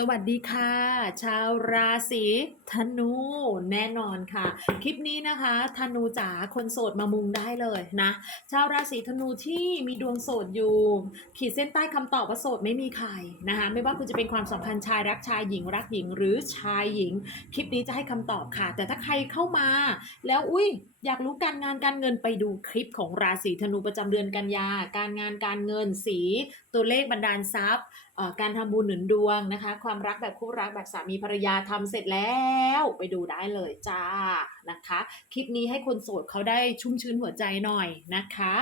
สวัสดีค่ะ ชาวราศีธนูแน่นอนค่ะ คลิปนี้นะคะธนูจ๋าคนโสดมามุงได้เลยนะ ชาวราศีธนูที่มีดวงโสดอยู่ ขีดเส้นใต้คำตอบว่าโสดไม่มีใครนะคะ ไม่ว่าคุณจะเป็นความสัมพันธ์ชายรักชายหญิงรักหญิงหรือชายหญิง คลิปนี้จะให้คำตอบค่ะ แต่ถ้าใครเข้ามาแล้วอุ้ยอยากรู้การงานการเงินไปดูคลิปของราศีธนูประจำเดือนกันยา การงานการเงินสี ตัวเลขบันดาลทรัพย์การทำบุญหนุนดวงนะคะ ความรักแบบคู่รักแบบสามีภรรยาทำเสร็จแล้ว ไปดูได้เลยจ้า นะคะ คลิปนี้ให้คนโสดเขาได้ชุ่มชื้นหัวใจหน่อยนะคะ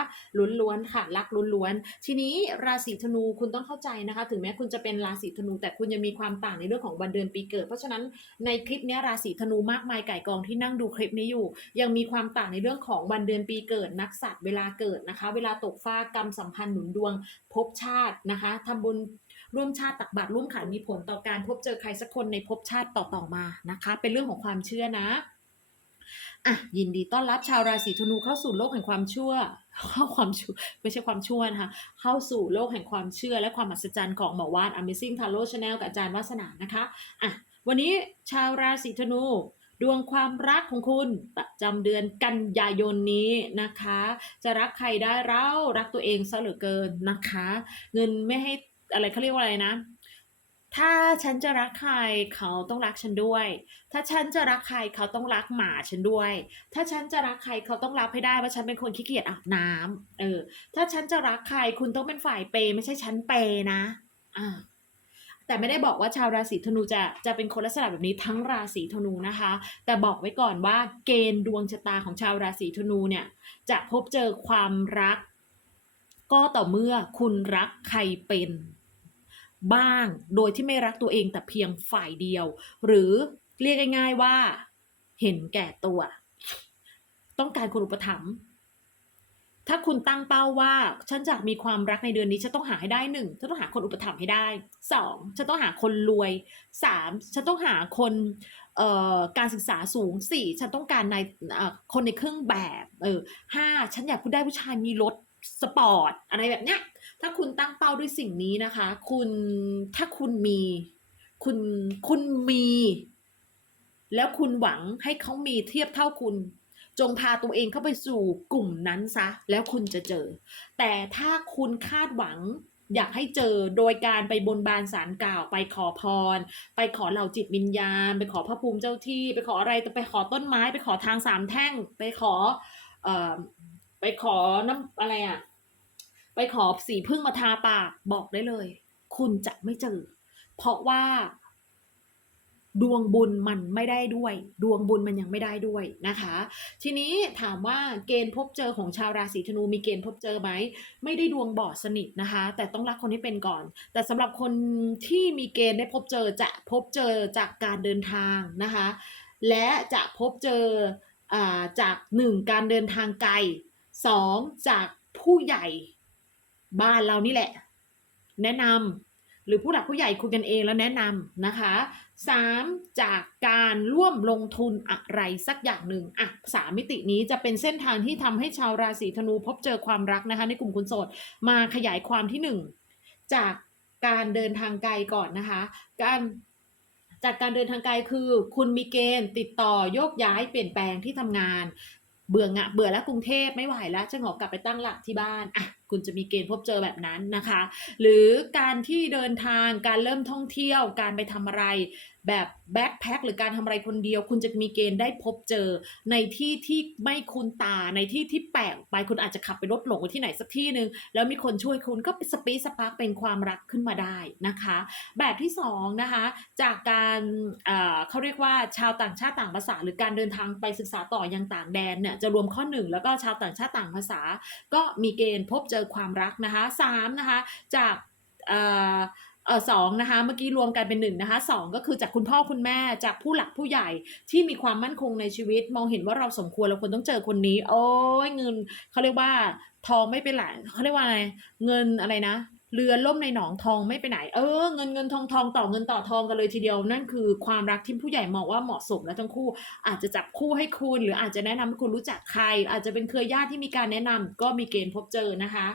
ล้วนๆค่ะ รักล้วนๆ ทีนี้ราศีธนูคุณต้องเข้าใจนะคะ ถึงแม้คุณจะเป็นราศีธนู แต่คุณยังมีความต่างในเรื่องของวันเดือนปีเกิด เพราะฉะนั้นในคลิปนี้ราศีธนูมากมายไก่กองที่นั่งดูคลิปนี้อยู่ ยังมีความต่างในเรื่องของวันเดือนปีเกิด นักสัตว์เวลาเกิดนะคะ เวลาตกฟ้ากรรมสัมพันธ์หนุนดวงภพชาตินะคะทำบุญร่วมชาติตักบาตรร่วมขันมีผลต่อการพบเจอใครสักคนในภพชาติต่อๆมานะคะ เป็นเรื่องของความเชื่อนะ อะยินดีต้อนรับชาวราศีธนูเข้าสู่โลกแห่งความชั่ว เข้าความชั่วไม่ใช่ความชั่วนะคะ เข้าสู่โลกแห่งความเชื่อและความมหัศจรรย์ของหมอวาน Amazing Tarot Channel กับอาจารย์วัฒนานะคะอะวันนี้ชาวราศีธนู ดวงความรักของคุณประจำเดือนกันยายนนี้นะคะ จะรักใครได้เรารักตัวเองซะเหลือเกินนะคะ เงินไม่ให้อะไรเขาเรียกว่าอะไรนะ ถ้าฉันจะรักใครเขาต้องรักฉันด้วย ถ้าฉันจะรักใครเขาต้องรักหมาฉันด้วย ถ้าฉันจะรักใครเขาต้องรับให้ได้ว่าฉันเป็นคนขี้เกียจอาบน้ำเออ ถ้าฉันจะรักใครคุณต้องเป็นฝ่ายเปย์ไม่ใช่ฉันเปย์นะ อ่า แต่ไม่ได้บอกว่าชาวราศีธนูจะจะเป็นคนลักษณะแบบนี้ทั้งราศีธนูนะคะ แต่บอกไว้ก่อนว่าเกณฑ์ดวงชะตาของชาวราศีธนูเนี่ย จะพบเจอความรัก ก็ต่อเมื่อคุณรักใครเป็น บ้าง โดยที่ไม่รักตัวเองแต่เพียงฝ่ายเดียว หรือเรียกง่าย ๆว่า เห็นแก่ตัว ต้องการคนอุปถัมภ์ถ้าคุณตั้งเป้าว่า ฉันจะมีความรักในเดือนนี้ฉันต้องหาให้ได้หนึ่งฉันต้องหาคนอุปถัมภ์ให้ได้สองฉันต้องหาคนรวยสามฉันต้องหาคนเอ่อการศึกษาสูงสี่ฉันต้องการในคนในเครื่องแบบเออห้าฉันอยากผู้ได้ผู้ชายมีรถสปอร์ตอะไรแบบเนี้ย ถ้าคุณตั้งเป้าด้วยสิ่งนี้นะคะ คุณถ้าคุณมี คุณคุณมี แล้วคุณหวังให้เขามีเทียบเท่าคุณ จงพาตัวเองเข้าไปสู่กลุ่มนั้นซะ แล้วคุณจะเจอ แต่ถ้าคุณคาดหวังอยากให้เจอโดยการไปบนบานสารกล่าว ไปขอพร ไปขอเหล่าจิตวิญญาณ ไปขอพระภูมิเจ้าที่ ไปขออะไรไปขอต้นไม้ ไปขอทางสามแท่ง ไปขอ เอ่อ ไปขอน้ำอะไรอะ ไปขอสีพึ่งมาทาปากบอกได้เลย คุณจะไม่เจอ เพราะว่า ดวงบุญมันไม่ได้ด้วย ดวงบุญมันยังไม่ได้ด้วยนะคะ ทีนี้ถามว่าเกณฑ์พบเจอของชาวราศีธนูมีเกณฑ์พบเจอไหมไม่ได้ดวงบอดสนิทนะคะ แต่ต้องรักคนที่เป็นก่อน แต่สำหรับคนที่มีเกณฑ์ได้พบเจอจะพบเจอจากการเดินทางนะคะ และจะพบเจออจากหนึ่งการเดินทางไกลสองจากผู้ใหญ่ บ้านเรานี่แหละ แนะนำหรือผู้หลักผู้ใหญ่คุยกันเองแล้วแนะนำนะคะสามจากการร่วมลงทุนอะไรสักอย่างหนึ่งอะสามมิตินี้จะเป็นเส้นทางที่ทำให้ชาวราศีธนูพบเจอความรักนะคะ ในกลุ่มคุณโสดมาขยายความที่หนึ่งจากการเดินทางไกลก่อนนะคะ การจากการเดินทางไกลคือ คุณมีเกณฑ์ติดต่อโยกย้ายเปลี่ยนแปลงที่ทำงาน เบื่องะเบื่อแล้วกรุงเทพไม่ไหวแล้วจะขอกลับไปตั้งหลักที่บ้านอะ คุณจะมีเกณฑ์พบเจอแบบนั้นนะคะ หรือการที่เดินทางการเริ่มท่องเที่ยว การไปทำอะไรแบบแบ็คแพ็คหรือการทำอะไรคนเดียว คุณจะมีเกณฑ์ได้พบเจอ ในที่ที่ไม่คุ้นตาในที่ที่แปลกไปคุณอาจจะขับไปรถหลงที่ไหนสักที่หนึ่งแล้วมีคนช่วยคุณก็สปีดสปาร์กเป็นความรักขึ้นมาได้นะคะ แบบที่สองนะคะจากการเเขาเรียกว่าชาวต่างชาติต่างภาษา หรือการเดินทางไปศึกษาต่อยังต่างแดนเนี่ยจะรวมข้อหนึ่งแล้วก็ชาวต่างชาติต่างภาษา ก็มีเกณฑ์พบเจอความรักนะคะสามนะคะจากเออสองนะคะเมื่อกี้รวมกันเป็นหนึ่งนะคะสองก็คือจากคุณพ่อคุณแม่จากผู้หลักผู้ใหญ่ที่มีความมั่นคงในชีวิต มองเห็นว่าเราสมควรเราควรต้องเจอคนนี้ โอ้ยเงินเขาเรียกว่าทองไม่เป็นหลเขาเรียกว่าอะไรเงินอะไรนะ เรือล่มในหนองทองไม่ไปไหน เออเงินเงินทองทองต่อเงินต่อทองกันเลยทีเดียว นั่นคือความรักที่ผู้ใหญ่มองว่าเหมาะสมและทั้งคู่ อาจจะจับคู่ให้คุณ หรืออาจจะแนะนำให้คุณรู้จักใคร อาจจะเป็นเครือญาติที่มีการแนะนำก็มีเกณฑ์พบเจอนะคะ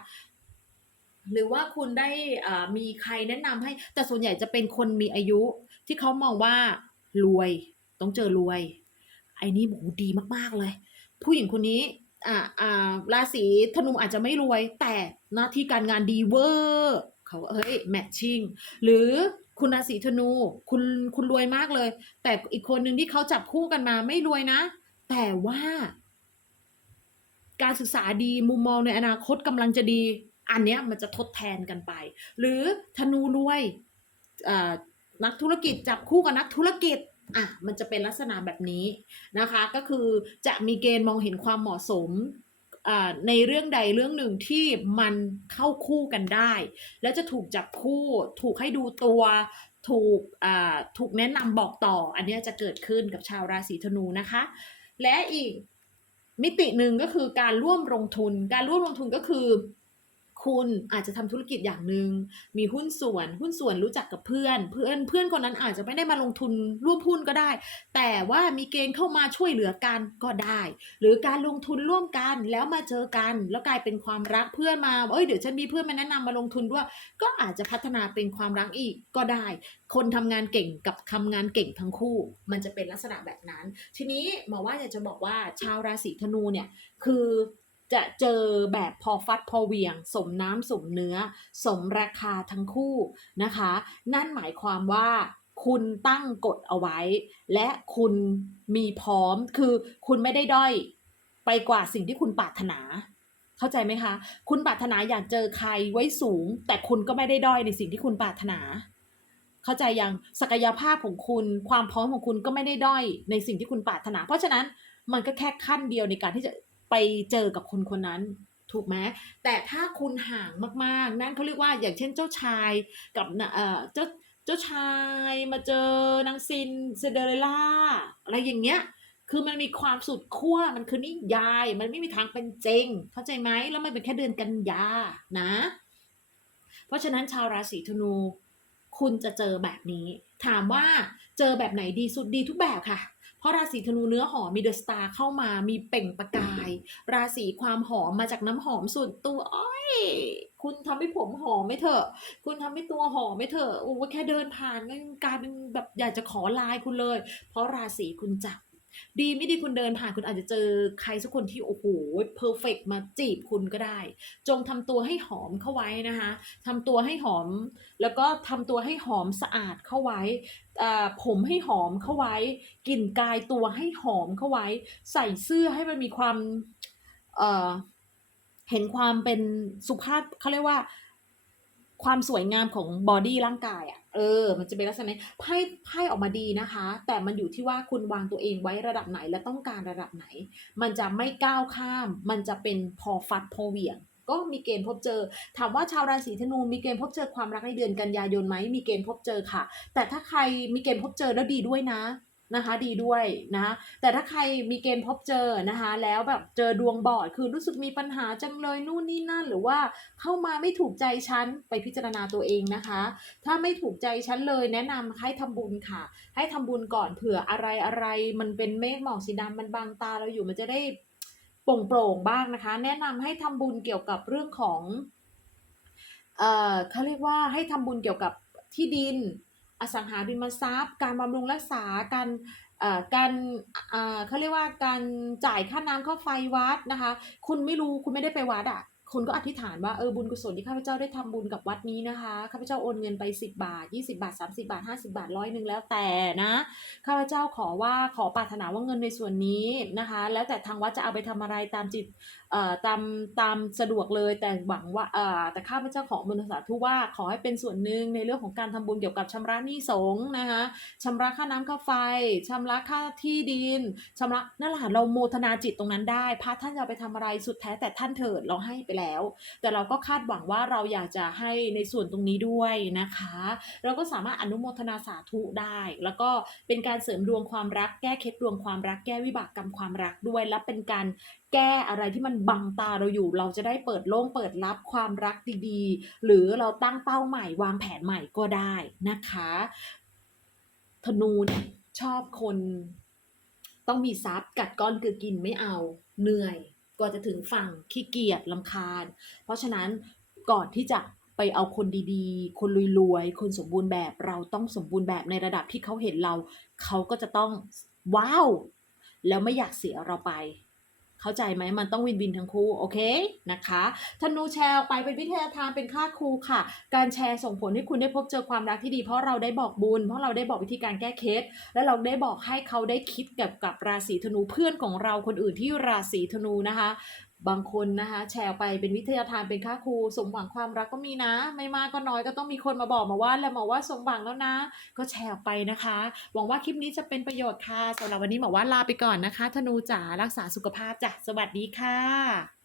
หรือว่าคุณได้อ่ามีใครแนะนำให้ แต่ส่วนใหญ่จะเป็นคนมีอายุ ที่เขามองว่ารวย ต้องเจอรวย ไอ้นี่โหดีมากๆเลย ผู้หญิงคนนี้ อ่าอ่าราศีธนูอาจจะไม่รวย แต่หน้าที่การงานดีเวอร์เขาเฮ้ยแมทชิ่งหรือคุณราศีธนูคุณคุณรวยมากเลย แต่อีกคนหนึ่งที่เขาจับคู่กันมาไม่รวยนะ แต่ว่า การศึกษาดีมุมมองในอนาคตกำลังจะดี อันเนี้ยมันจะทดแทนกันไป หรือธนูรวยอ่อนักธุรกิจจับคู่กับนักธุรกิจ อะมันจะเป็นลักษณะแบบนี้นะคะ ก็คือจะมีเกณฑ์มองเห็นความเหมาะสมอ่าในเรื่องใดเรื่องหนึ่งที่มันเข้าคู่กันได้ แล้วจะถูกจับคู่ ถูกให้ดูตัวถูกอ่าถูกแนะนำบอกต่อ อันเนี้ยจะเกิดขึ้นกับชาวราศีธนูนะคะ และอีกมิติหนึ่งก็คือการร่วมลงทุน การร่วมลงทุนก็คือ คุณอาจจะทำธุรกิจอย่างหนึ่งมีหุ้นส่วน หุ้นส่วนรู้จักกับเพื่อน เพื่อนเพื่อนคนนั้นอาจจะไม่ได้มาลงทุนร่วมหุ้นก็ได้ แต่ว่ามีเกณฑ์เข้ามาช่วยเหลือกันก็ได้ หรือการลงทุนร่วมกันแล้วมาเจอกัน แล้วกลายเป็นความรักเพื่อนมาเอ้ยเดี๋ยวฉันมีเพื่อนมาแนะนำมาลงทุนด้วย ก็อาจจะพัฒนาเป็นความรักอีกก็ได้ คนทำงานเก่งกับทำงานเก่งทั้งคู่ มันจะเป็นลักษณะแบบนั้น ทีนี้หมอว่าอยากจะบอกว่าชาวราศีธนูเนี่ยคือ จะเจอแบบพอฟัดพอเวียง สมน้ำสมเนื้อ สมราคาทั้งคู่นะคะ นั่นหมายความว่าคุณตั้งกฎเอาไว้ และคุณมีพร้อมคือคุณไม่ได้ด้อยไปกว่าสิ่งที่คุณปรารถนา เข้าใจไหมคะ คุณปรารถนาอยากเจอใครไว้สูง แต่คุณก็ไม่ได้ด้อยในสิ่งที่คุณปรารถนา เข้าใจยังศักยภาพของคุณ ความพร้อมของคุณก็ไม่ได้ด้อยในสิ่งที่คุณปรารถนา เพราะฉะนั้นมันก็แค่ขั้นเดียวในการที่จะ ไปเจอกับคนคนนั้นถูกไหมแต่ถ้าคุณห่างมากๆ นั่นเขาเรียกว่าอย่างเช่นเจ้าชายกับน่ะเอ่อเจ้าเจ้าชายมาเจอนางซินเซเดอเรล่าอะไรอย่างเงี้ยคือมันมีความสุดขั้วมันคือนิยาย มันไม่มีทางเป็นจริง เข้าใจไหมแล้วมันเป็นแค่เดือนกันยานะ เพราะฉะนั้นชาวราศีธนู คุณจะเจอแบบนี้ ถามว่าเจอแบบไหนดีสุดดีทุกแบบค่ะ เพราะราศีธนูเนื้อหอมมีเดอะสตาร์เข้ามามีเป่งประกาย ราศีความหอมมาจากน้ำหอมส่วนตัวอ้อย คุณทำให้ผมหอมไม่เถอะ คุณทำให้ตัวหอมไม่เถอะโอ้แค่เดินผ่านก็ยังกลายเป็นแบบอยากจะขอไลน์คุณเลย เพราะราศีคุณจับ ดีไม่ดีคุณเดินผ่านคุณอาจจะเจอใครสักคนที่โอ้โหเพอร์เฟกมาจีบคุณก็ได้ จงทำตัวให้หอมเข้าไว้นะคะทำตัวให้หอม แล้วก็ทำตัวให้หอมสะอาดเข้าไว้อ่าผมให้หอมเข้าไว้กลิ่นกายตัวให้หอมเข้าไว้ ใส่เสื้อให้มันมีความเอ่อเห็นความเป็นสุภาพเขาเรียกว่า ความสวยงามของบอดี้ร่างกายอะ เออ มันจะเป็นลักษณะนี้ไพ่ไพ่ออกมาดีนะคะ แต่มันอยู่ที่ว่าคุณวางตัวเองไว้ระดับไหนและต้องการระดับไหน มันจะไม่ก้าวข้าม มันจะเป็นพอฟัดพอเหวี่ยง ก็มีเกณฑ์พบเจอ ถามว่าชาวราศีธนูมีเกณฑ์พบเจอความรักในเดือนกันยายนไหมมีเกณฑ์พบเจอค่ะ แต่ถ้าใครมีเกณฑ์พบเจอแล้วดีด้วยนะ นะคะดีด้วยนะแต่ถ้าใครมีเกณฑ์พบเจอนะคะ แล้วแบบเจอดวงบอดคือรู้สึกมีปัญหาจังเลยนู่นนี่นั่น หรือว่าเข้ามาไม่ถูกใจฉันไปพิจารณาตัวเองนะคะ ถ้าไม่ถูกใจฉันเลยแนะนำให้ทำบุญค่ะ ให้ทำบุญก่อนเผื่ออะไรอะไรมันเป็นเมฆหมอกสีดำมันบังตาเราอยู่มันจะได้โปร่งโปร่งบ้างนะคะ แนะนำให้ทำบุญเกี่ยวกับเรื่องของเอ่อเขาเรียกว่าให้ทำบุญเกี่ยวกับที่ดิน อสังหาริมทรัพย์ การบำรุงรักษา การเอ่อการเอ่อเขาเรียกว่าการจ่ายค่าน้ำค่าไฟวัดนะคะ คุณไม่รู้คุณไม่ได้ไปวัดอะคุณก็อธิษฐานว่าเออบุญกุศลที่ข้าพเจ้าได้ทำบุญกับวัดนี้นะคะข้าพเจ้าโอนเงินไป 10 บาท 20 บาท 30 บาท 50 บาทร้อยหนึ่งแล้วแต่นะข้าพเจ้าขอว่าขอปรารถนาว่าเงินในส่วนนี้นะคะ แล้วแต่ทางวัดจะเอาไปทำอะไรตามจิต ตามตามสะดวกเลยแต่หวังว่าเอ่อแต่ข้าพเจ้าขอบุญสาธุว่าขอให้เป็นส่วนหนึ่งในเรื่องของการทำบุญเกี่ยวกับชำระหนี้สงฆ์นะคะชำระค่าน้ำค่าไฟชำระค่าที่ดินชำระนั่นแหละเราโมทนาจิตตรงนั้นได้พระท่านจะเอาไปทำอะไรสุดแท้แต่ท่านเถิดเราให้ไปแล้ว แต่เราก็คาดหวังว่าเราอยากจะให้ในส่วนตรงนี้ด้วยนะคะ เราก็สามารถอนุโมทนาสาธุได้ แล้วก็เป็นการเสริมดวงความรักแก้เคล็ดดวงความรักแก้วิบากกรรมความรักด้วย และเป็นการ แก้อะไรที่มันบังตาเราอยู่ เราจะได้เปิดโล่งเปิดรับความรักดีๆ หรือเราตั้งเป้าใหม่วางแผนใหม่ก็ได้นะคะ ธนูเนี่ยชอบคนต้องมีทรัพย์กัดก้อนคือกินไม่เอาเหนื่อยกว่าจะถึงฝั่งขี้เกียจลำคาญ เพราะฉะนั้นก่อนที่จะไปเอาคนดีๆ คนรวยๆ คนสมบูรณ์แบบเราต้องสมบูรณ์แบบในระดับที่เขาเห็นเรา เขาก็จะต้องว้าว แล้วไม่อยากเสียเราไป เข้าใจไหมมันต้องวินวินทั้งคู่โอเคนะคะธนูแชร์ไปเป็นวิทยาทานเป็นค่าครูค่ะ การแชร์ส่งผลให้คุณได้พบเจอความรักที่ดี เพราะเราได้บอกบุญ เพราะเราได้บอกวิธีการแก้เคสและเราได้บอกให้เขาได้คิดกับกับราศีธนูเพื่อนของเราคนอื่นที่ราศีธนูนะคะ บางคนนะคะแชร์ไปเป็นวิทยาทานเป็นค่าครูสมหวังความรักก็มีนะ ไม่มากก็น้อยก็ต้องมีคนมาบอกมาว่าแล้วมาว่าสมหวังแล้วนะ ก็แชร์ไปนะคะ หวังว่าคลิปนี้จะเป็นประโยชน์ค่ะสำหรับวันนี้หมอว่าลาไปก่อนนะคะ ธนูจ๋ารักษาสุขภาพจ้ะสวัสดีค่ะ